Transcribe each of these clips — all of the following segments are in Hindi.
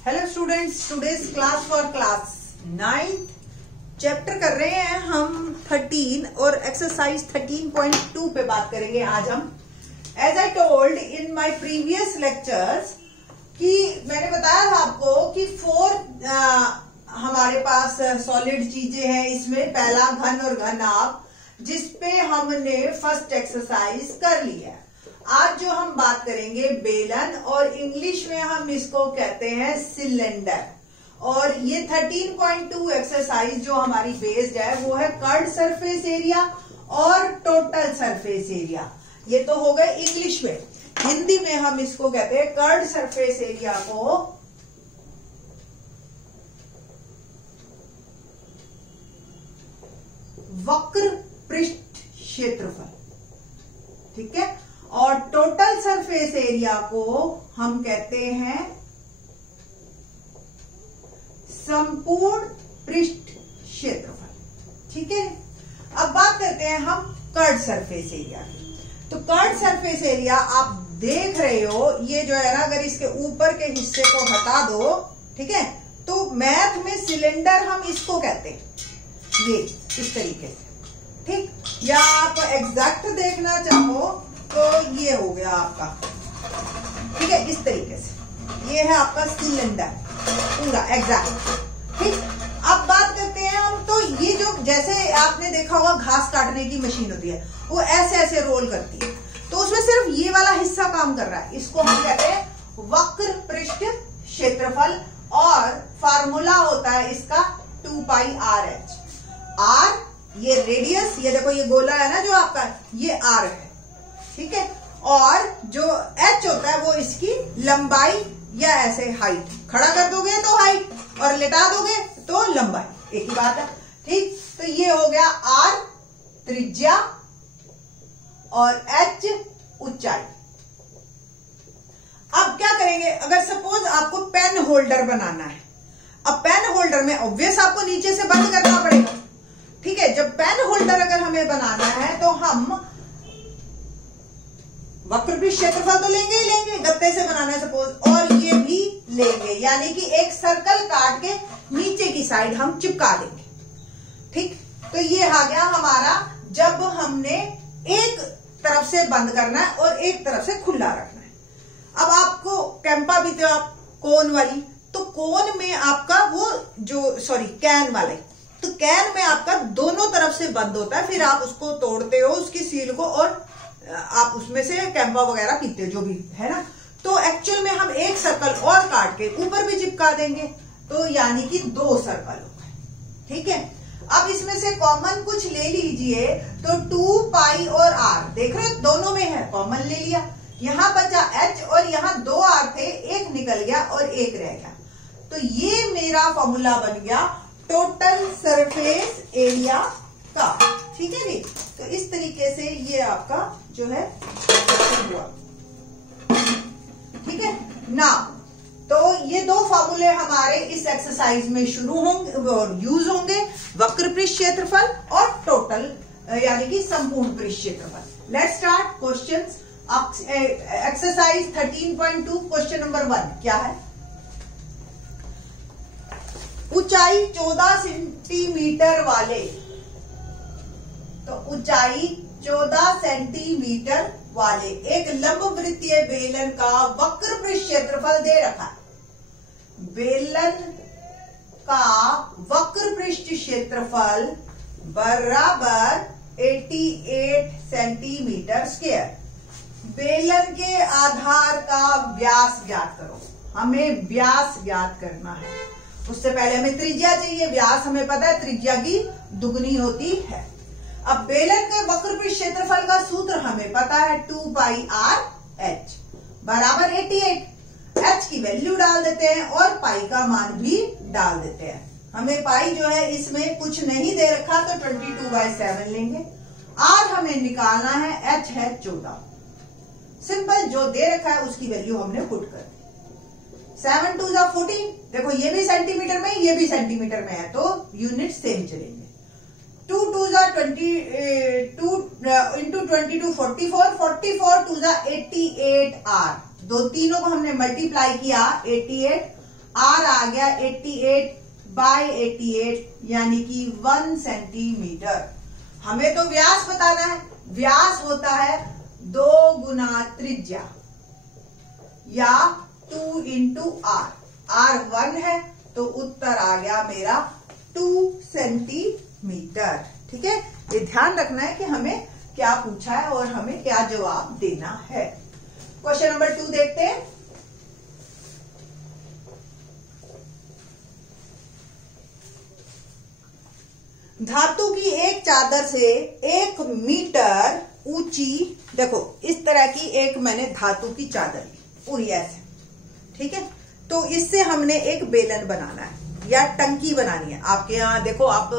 Hello students, today's class for class 9th chapter कर रहे हैं हम 13 और एक्सरसाइज 13.2 पे बात करेंगे आज हम। As I told in my previous lectures कि मैंने बताया था आपको कि 4 हमारे पास सॉलिड चीजें हैं। इसमें पहला घन और घनाभ, जिसपे हमने फर्स्ट एक्सरसाइज कर लिया है। आज जो हम बात करेंगे बेलन, और इंग्लिश में हम इसको कहते हैं सिलेंडर। और ये 13.2 एक्सरसाइज जो हमारी बेस्ड है वो है कर्व्ड सरफेस एरिया और टोटल सरफेस एरिया। ये तो हो गए इंग्लिश में। हिंदी में हम इसको कहते हैं कर्व्ड सरफेस एरिया को वक्र पृष्ठ क्षेत्रफल, ठीक है। और टोटल सरफेस एरिया को हम कहते हैं संपूर्ण पृष्ठ क्षेत्रफल, ठीक है। अब बात करते हैं हम कर्व्ड सरफेस एरिया की। तो कर्व्ड सरफेस एरिया आप देख रहे हो, ये जो है ना, अगर इसके ऊपर के हिस्से को हटा दो, ठीक है, तो मैथ में सिलेंडर हम इसको कहते हैं, ये इस तरीके से, ठीक। या आप एग्जैक्ट देखना चाहो तो ये हो गया आपका, ठीक है, इस तरीके से ये है आपका सिलेंडर पूरा एग्जैक्ट, ठीक। अब बात करते हैं हम, तो ये जो जैसे आपने देखा होगा घास काटने की मशीन होती है, वो ऐसे ऐसे रोल करती है, तो उसमें सिर्फ ये वाला हिस्सा काम कर रहा है। इसको हम कहते हैं वक्र पृष्ठ क्षेत्रफल, और फार्मूला होता है इसका 2πRh। R ये रेडियस, ये देखो ये गोला है ना जो आपका, ये R है, ठीक है। और जो H होता है वो इसकी लंबाई, या ऐसे हाइट, खड़ा कर दोगे तो हाइट और लेटा दोगे तो लंबाई, एक ही बात है, ठीक। तो ये हो गया R त्रिज्या और H ऊंचाई। अब क्या करेंगे, अगर सपोज आपको पेन होल्डर बनाना है। अब पेन होल्डर में ऑब्वियस आपको नीचे से बंद करना पड़ेगा, ठीक है। जब पेन होल्डर अगर हमें बनाना है तो हम वक्र पृष्ठ क्षेत्रफल तो लेंगे ही लेंगे, गत्ते से बनाना है सपोज, और ये भी लेंगे, यानी कि एक सर्कल काट के नीचे की साइड हम चिपका देंगे, ठीक। तो ये आ गया हमारा, जब हमने एक तरफ से बंद करना है और एक तरफ से खुला रखना है। अब आपको कैंपा भी तो आप कोन वाली, तो कोन में आपका वो जो कैन वाले, तो कैन में आपका दोनों तरफ से बंद होता है, फिर आप उसको तोड़ते हो उसकी सील को, और आप उसमें से कैंपा वगैरह पीते हो जो भी है ना। तो एक्चुअल में हम एक सर्कल और काट के ऊपर भी चिपका देंगे, तो यानी कि 2 सर्कल हो गए, ठीक है। अब इसमें से कॉमन कुछ ले लीजिए, तो 2π और R देख रहे हो दोनों में है, कॉमन ले लिया। यहां बचा H और यहाँ 2 R थे, एक निकल गया और एक रह गया, तो ये मेरा फॉर्मूला बन गया टोटल सरफेस एरिया का, ठीक है जी। तो इस तरीके से ये आपका जो है हुआ, ठीक है ना। तो ये 2 फॉर्मूले हमारे इस एक्सरसाइज में शुरू होंगे और यूज होंगे, वक्र पृष्ठ क्षेत्रफल और टोटल यानी कि संपूर्ण पृष्ठ क्षेत्रफल। Let's start questions. Exercise 13.2 question number 1 क्या है। ऊंचाई 14 सेंटीमीटर वाले, तो ऊंचाई 14 सेंटीमीटर वाले एक लंबवृत्तीय बेलन का वक्र पृष्ठ क्षेत्रफल दे रखा है। बेलन का वक्र पृष्ठ क्षेत्रफल बराबर 88 सेंटीमीटर स्क्वायर। बेलन के आधार का व्यास ज्ञात करो। हमें व्यास ज्ञात करना है, उससे पहले हमें त्रिज्या चाहिए। व्यास हमें पता है त्रिज्या की दुगनी होती है। अब बेलन के वक्र पृष्ठ क्षेत्रफल का सूत्र हमें पता है 2πRh बराबर 88। H की वैल्यू डाल देते हैं और पाई का मान भी डाल देते हैं। हमें पाई जो है इसमें कुछ नहीं दे रखा, तो 22/7 लेंगे। R हमें निकालना है, H है 14। सिंपल, जो दे रखा है उसकी वैल्यू हमने पुट कर दी। 7 2 14, देखो ये भी सेंटीमीटर में, ये भी सेंटीमीटर में है, तो यूनिट सेम चलेंगे। 2 2 22 into 22 44, 44 2 88 R, दो तीनों को हमने मल्टीप्लाई किया 88 आर आ गया 88/88 यानी कि 1 सेंटीमीटर। हमें तो व्यास बताना है। व्यास होता है 2 गुना त्रिज्या या 2 इंटू आर। आर 1 है तो उत्तर आ गया मेरा 2 सेंटीमीटर। ठीक है, ये ध्यान रखना है कि हमें क्या पूछा है और हमें क्या जवाब देना है। क्वेश्चन नंबर 2 देखते हैं। धातु की एक चादर से 1 मीटर ऊंची, देखो इस तरह की एक मैंने धातु की चादर ली पूरी ऐसे, ठीक है। तो इससे हमने एक बेलन बनाना है या टंकी बनानी है। आपके यहाँ देखो, आप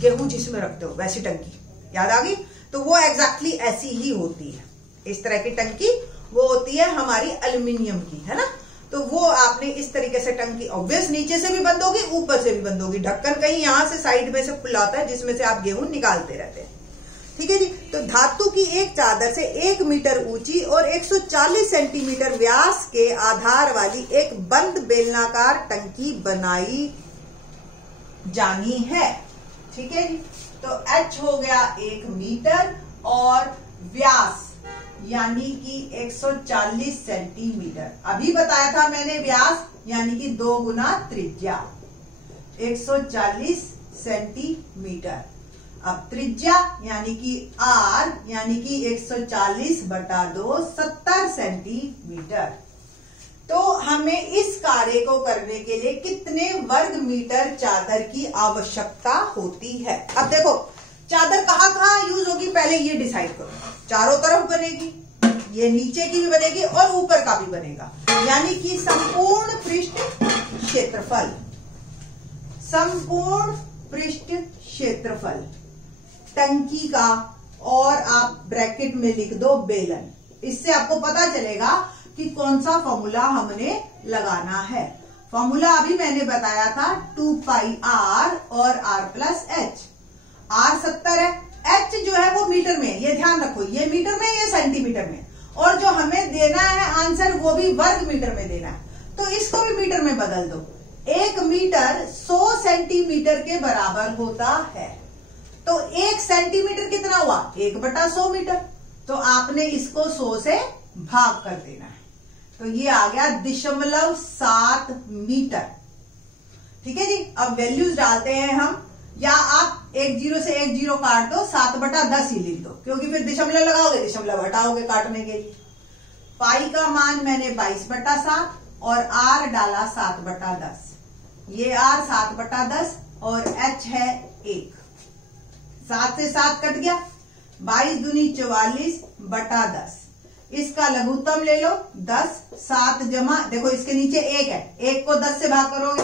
गेहूं जिसमें रखते हो वैसी टंकी याद आ गई, तो वो एग्जैक्टली ऐसी ही होती है। इस तरह की टंकी वो होती है हमारी एल्यूमिनियम की, है ना। तो वो आपने इस तरीके से टंकी, ऑब्वियस नीचे से भी बंद होगी ऊपर से भी बंद होगी। ढक्कन कहीं यहां से साइड में से खुला होता है जिसमें से आप गेहूं निकालते रहते हैं, ठीक है जी। तो धातु की एक चादर से 1 मीटर ऊंची और 140 सेंटीमीटर व्यास के आधार वाली एक बंद बेलनाकार टंकी बनाई जानी है, ठीक है जी। तो H हो गया 1 मीटर और व्यास यानी कि 140 सेंटीमीटर। अभी बताया था मैंने व्यास यानी कि 2 गुना त्रिज्या, 140 सेंटीमीटर। अब त्रिज्या यानी कि R यानी कि 140/2 70 सेंटीमीटर। तो हमें इस कार्य को करने के लिए कितने वर्ग मीटर चादर की आवश्यकता होती है। अब देखो चादर कहाँ कहाँ यूज होगी, पहले ये डिसाइड करो। चारों तरफ बनेगी, ये नीचे की भी बनेगी और ऊपर का भी बनेगा, यानी कि संपूर्ण पृष्ठ क्षेत्रफल, संपूर्ण पृष्ठ क्षेत्रफल टंकी का, और आप ब्रैकेट में लिख दो बेलन। इससे आपको पता चलेगा कि कौन सा फॉर्मूला हमने लगाना है। फॉर्मूला अभी मैंने बताया था 2πr और r+h। r 70 है, h जो है वो मीटर में, ये ध्यान रखो, ये मीटर में, ये सेंटीमीटर में, और जो हमें देना है आंसर वो भी वर्ग मीटर में देना है। तो इसको भी मीटर में बदल दो। 1 मीटर 100 सेंटीमीटर के बराबर होता है। तो 1 सेंटीमीटर कितना हुआ, 1/100 मीटर। तो आपने इसको 100 से भाग कर देना है, तो ये आ गया 0.7 मीटर, ठीक है जी। अब वैल्यूज डालते हैं हम, या आप 1 0 से 1 0 काट दो, 7/10 ही लिख दो, क्योंकि फिर दशमलव लगाओगे, दशमलव हटाओगे काटने के लिए। पाई का मान मैंने 22/7 और r डाला 7/10, ये r 7/10 और h है 1, 7 से 7 कट गया, 22 दूनी 44/10। इसका लघुत्तम ले लो 10, 7 जमा, देखो इसके नीचे 1 है, 1 को 10 से भाग करोगे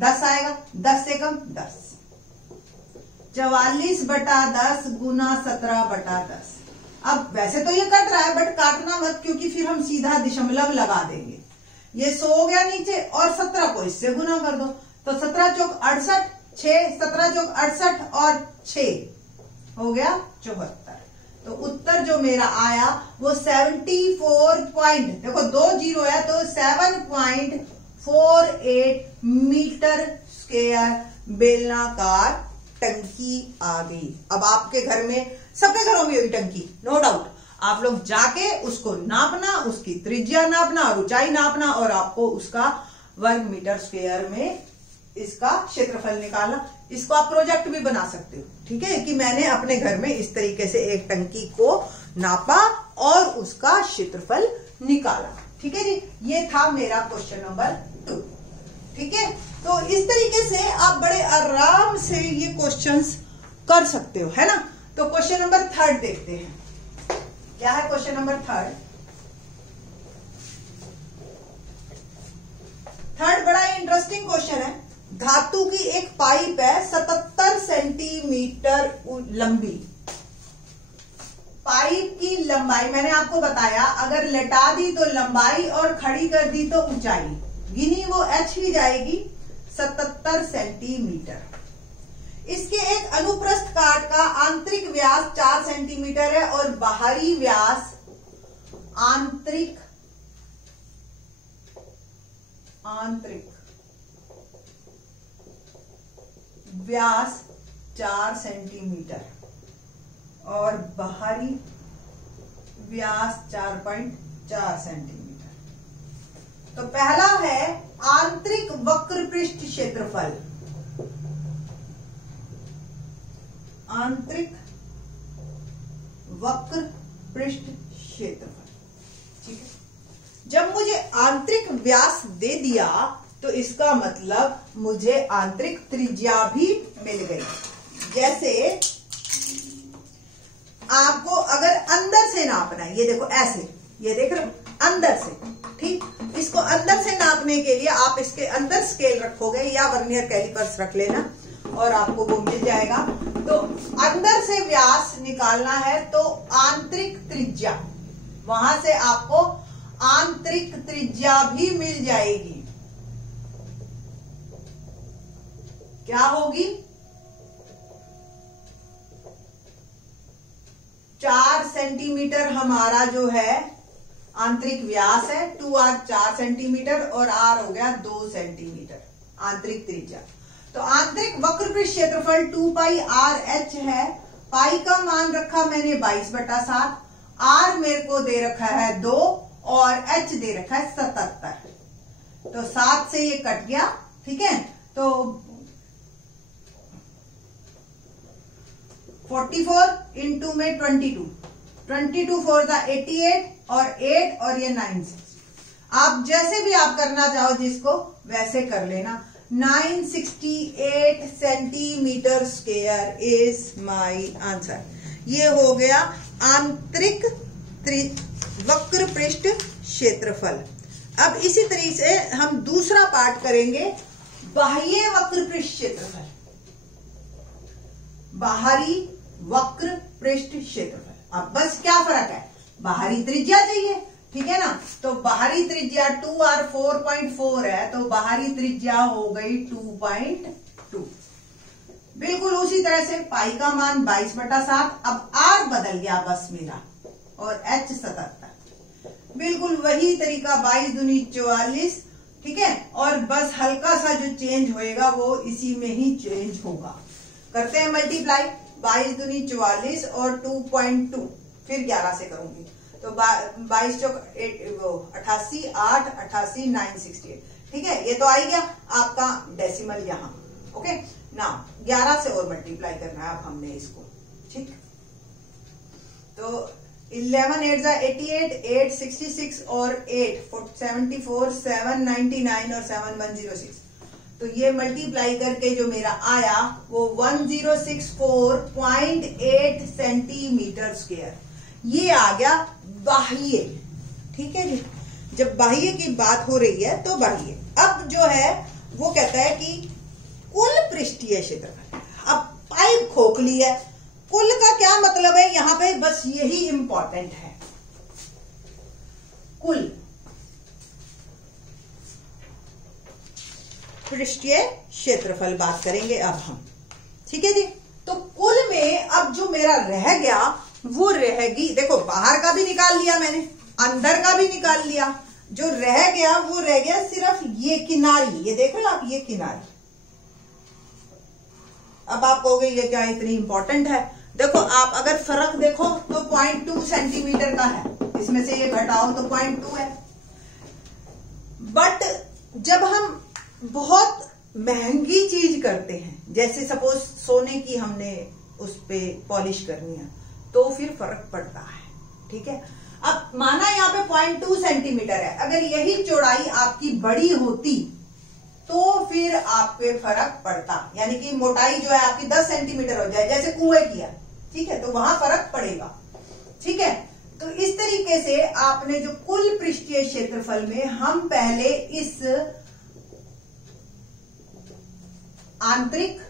10 आएगा, 10 से कम 10, 44/10 गुना 17/10। अब वैसे तो ये कट रहा है बट काटना मत, क्योंकि फिर हम सीधा दशमलव लगा देंगे। ये 100 हो गया नीचे और 17 को इससे गुना कर दो, तो 17 चौक 68, 6 17 चौक 68 और 6 हो गया 74। तो उत्तर जो मेरा आया वो 74 पॉइंट, देखो 2 0 है तो 7.48 मीटर स्क्वायर बेलनाकार टंकी आ गई। अब आपके घर में, सबके घरों में होगी टंकी, नो डाउट। आप लोग जाके उसको नापना, उसकी त्रिज्या नापना और ऊंचाई नापना, और आपको उसका वर्ग मीटर स्क्वायर में इसका क्षेत्रफल निकालना। इसको आप प्रोजेक्ट भी बना सकते हो, ठीक है, कि मैंने अपने घर में इस तरीके से एक टंकी को नापा और उसका क्षेत्रफल निकाला, ठीक है जी। ये था मेरा क्वेश्चन नंबर 2, ठीक है। तो इस तरीके से आप बड़े आराम से ये क्वेश्चंस कर सकते हो, है ना। तो क्वेश्चन नंबर 3 देखते हैं, क्या है क्वेश्चन नंबर 3। बड़ा इंटरेस्टिंग क्वेश्चन है। धातु की एक पाइप है 77 सेंटीमीटर लंबी। पाइप की लंबाई मैंने आपको बताया, अगर लटा दी तो लंबाई और खड़ी कर दी तो ऊंचाई, गिनी वो h ही जाएगी 77 सेंटीमीटर। इसके एक अनुप्रस्थ काट का आंतरिक व्यास 4 सेंटीमीटर है और बाहरी व्यास आंतरिक व्यास 4 सेंटीमीटर और बाहरी व्यास 4.4 सेंटीमीटर। तो पहला है आंतरिक वक्र पृष्ठ क्षेत्रफल। आंतरिक वक्र पृष्ठ क्षेत्रफल, ठीक है। जब मुझे आंतरिक व्यास दे दिया तो इसका मतलब मुझे आंतरिक त्रिज्या भी मिल गई। जैसे आपको अगर अंदर से नापना है, ये देखो ऐसे, ये देख रहे हो अंदर से, ठीक। इसको अंदर से नापने के लिए आप इसके अंदर स्केल रखोगे या वर्नियर कैलिपर्स रख लेना और आपको वो मिल जाएगा। तो अंदर से व्यास निकालना है तो आंतरिक त्रिज्या, वहां से आपको आंतरिक त्रिज्या भी मिल जाएगी। क्या होगी? 4 सेंटीमीटर हमारा जो है आंतरिक व्यास है, 2r 4 सेंटीमीटर और r हो गया 2 सेंटीमीटर आंतरिक त्रिज्या। तो आंतरिक वक्र पृष्ठ क्षेत्रफल 2 पाई r h है। पाई का मान रखा मैंने 22/7, r मेरे को दे रखा है 2 और h दे रखा है 77। तो 7 से ये कट गया, ठीक है। तो 44 इंटू में 22 4 दा 88 और 8 और ये 9 आप जैसे भी आप करना चाहो जिसको वैसे कर लेना। 968 centimetre square is my answer. ये हो गया आंतरिक वक्र पृष्ठ क्षेत्रफल। अब इसी तरीके से हम दूसरा पार्ट करेंगे, बाह्य वक्र पृष्ठ क्षेत्रफल। बाहरी वक्र पृष्ठ क्षेत्रफल। अब बस क्या फर्क है, बाहरी त्रिज्या चाहिए, ठीक है ना। तो बाहरी त्रिज्या 2r 4.4 है, तो बाहरी त्रिज्या हो गई 2.2। बिल्कुल उसी तरह से पाई का मान 22/7, अब r बदल गया बस मेरा और h 77। बिल्कुल वही तरीका 22 दूनी 44, ठीक है। और बस हल्का सा जो चेंज होएगा वो इसी में ही चेंज होगा। करते हैं मल्टीप्लाई, 22 दूनी 44 और 2.2, फिर 11 से करूंगी तो 22 चौक 88, 8 88 968, ठीक है। ये तो आ ही गया आपका डेसिमल यहां, ओके ना। 11 से और मल्टीप्लाई करना है अब हमने इसको, ठीक। तो 11 8 88, 8 66 और 8 74, 7 99 और 7 106। तो ये मल्टीप्लाई करके जो मेरा आया वो 1064.8 सेंटीमीटर स्क्वायर। ये आ गया बाह्य, ठीक है जी। जब बाह्य की बात हो रही है तो बाह्य। अब जो है वो कहता है कि कुल पृष्ठीय क्षेत्रफल। अब पाइप खोखली है, कुल का क्या मतलब है यहां पे, बस यही इंपॉर्टेंट है। कुल पृष्ठीय क्षेत्रफल बात करेंगे अब हम, ठीक है जी। तो कुल में अब जो मेरा रह गया वो रहेगी, देखो बाहर का भी निकाल लिया मैंने, अंदर का भी निकाल लिया। जो रह गया वो रह गया सिर्फ ये किनारी, ये देख रहे हो आप, ये किनारी। अब आप कहोगे ये क्या इतनी इंपॉर्टेंट है। देखो आप अगर फर्क देखो तो 0.2 सेंटीमीटर का है, इसमें से ये घटाओ तो 0.2 है। बट जब हम बहुत महंगी चीज करते हैं, जैसे सपोज सोने की हमने उस पे पॉलिश करनी है, तो फिर फर्क पड़ता है, ठीक है। अब माना यहाँ पे 0.2 सेंटीमीटर है, अगर यही चौड़ाई आपकी बड़ी होती तो फिर आप पे फर्क पड़ता, यानी कि मोटाई जो है आपकी 10 सेंटीमीटर हो जाए, जैसे कुएं की है, ठीक है, तो वहां फर्क पड़ेगा, ठीक है। तो इस तरीके से आपने जो कुल पृष्ठीय क्षेत्रफल में हम पहले इस आंतरिक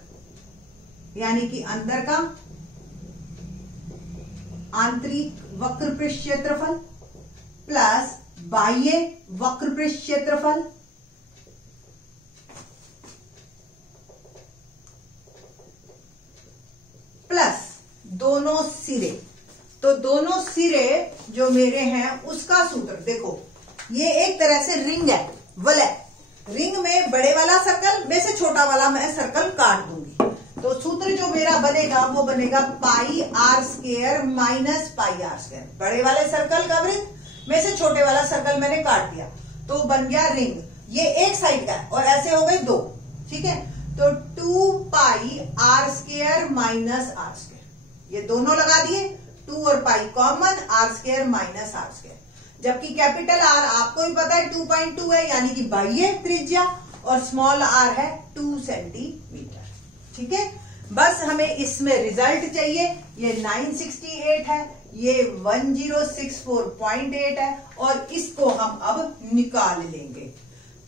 यानी कि अंदर का आंतरिक वक्र पृष्ठ क्षेत्रफल प्लस बाह्य वक्र पृष्ठ क्षेत्रफल प्लस दोनों सिरे। तो दोनों सिरे जो मेरे हैं उसका सूत्र देखो, ये एक तरह से रिंग है, वलय। रिंग में बड़े वाला सर्कल में से छोटा वाला मैं सर्कल काट दूंगी। तो सूत्र जो मेरा बनेगा वो बनेगा pi R square minus pi R square. बड़े वाले सर्कल का वृत्त में से छोटे वाला सर्कल मैंने काट दिया तो बन गया रिंग। ये एक साइड का है और ऐसे हो गए दो, ठीक है। तो 2 pi R square minus R square, ये दोनों लगा दिए, 2 और pi common, R square minus R square. जबकि कैपिटल आर आपको ही पता है 2.2 है, यानी कि बाह्य त्रिज्या, और स्मॉल आर है 2 सेंटीमीटर, ठीक है। बस हमें इसमें रिजल्ट चाहिए। ये 968 है, ये 1064.8 है, और इसको हम अब निकाल लेंगे।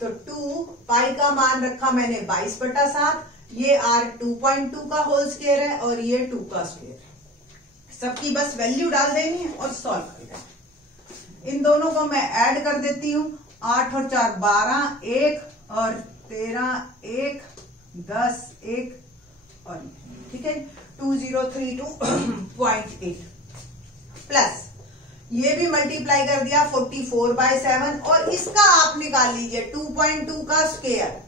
तो 2 पाई का मान रखा मैंने 22/7, ये आर 2.2 का होल स्क्वायर है और ये 2 का स्क्वायर है। सबकी बस वैल्यू डाल देनी है और सॉल्व कर देना। इन दोनों को मैं ऐड कर देती हूं, 8 और 4 12, 1 और 13 1, 10 1 और, ठीक है, 2032.8 प्लस ये भी मल्टीप्लाई कर दिया 44/7, और इसका आप निकाल लीजिए 2.2 का स्क्वायर,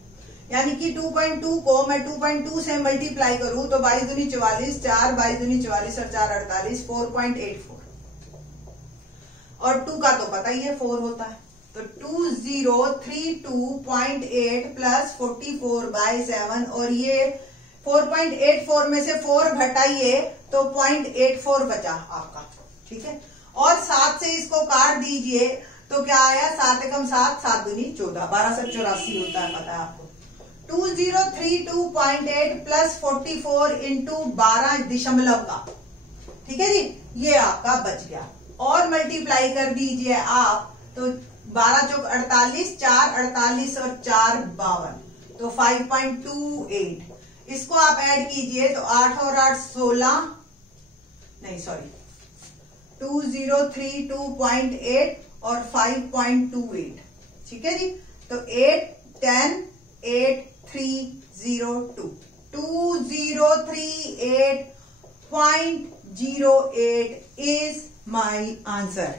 यानी कि 2.2 को मैं 2.2 से मल्टीप्लाई करूं तो 22 दूनी 44, 4 22 दूनी 44 और 4 48, 4.84, और 2 का तो पता ही है 4 होता है। तो 2032.8 प्लस 44/7, और ये 4.84 में से 4 घटाइए तो 0.84 बचा आपका, ठीक है। और 7 से इसको काट दीजिए तो क्या आया, 7 एकम 7, 7 दूनी 14, 12 से 84 होता है, पता है आपको। 2032.8 प्लस 44 इंटू 12 दशमलव का, ठीक है जी, ये आपका बच गया। और मल्टीप्लाई कर दीजिए आप तो 12 चौक 48, 4 48 और 4 52, तो 5.28। इसको आप ऐड कीजिए तो 8 और 8 16, नहीं सॉरी 2032.8 और 5.28, ठीक है जी। तो 8 10 8 302 2038.08 इज माई आंसर,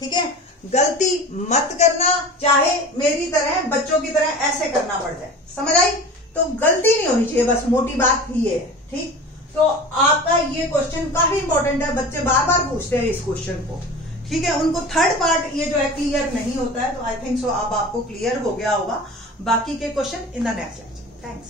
ठीक है। गलती मत करना, चाहे मेरी तरह बच्चों की तरह ऐसे करना पड़ जाए, समझ आई। तो गलती नहीं होनी चाहिए, बस मोटी बात ये है, ठीक। तो आपका ये क्वेश्चन काफी इंपॉर्टेंट है, बच्चे बार बार पूछते हैं इस क्वेश्चन को, ठीक है। उनको थर्ड पार्ट ये जो है क्लियर नहीं होता है, तो आई थिंक सो अब आपको क्लियर हो गया होगा। बाकी के question in the next lecture. Thanks.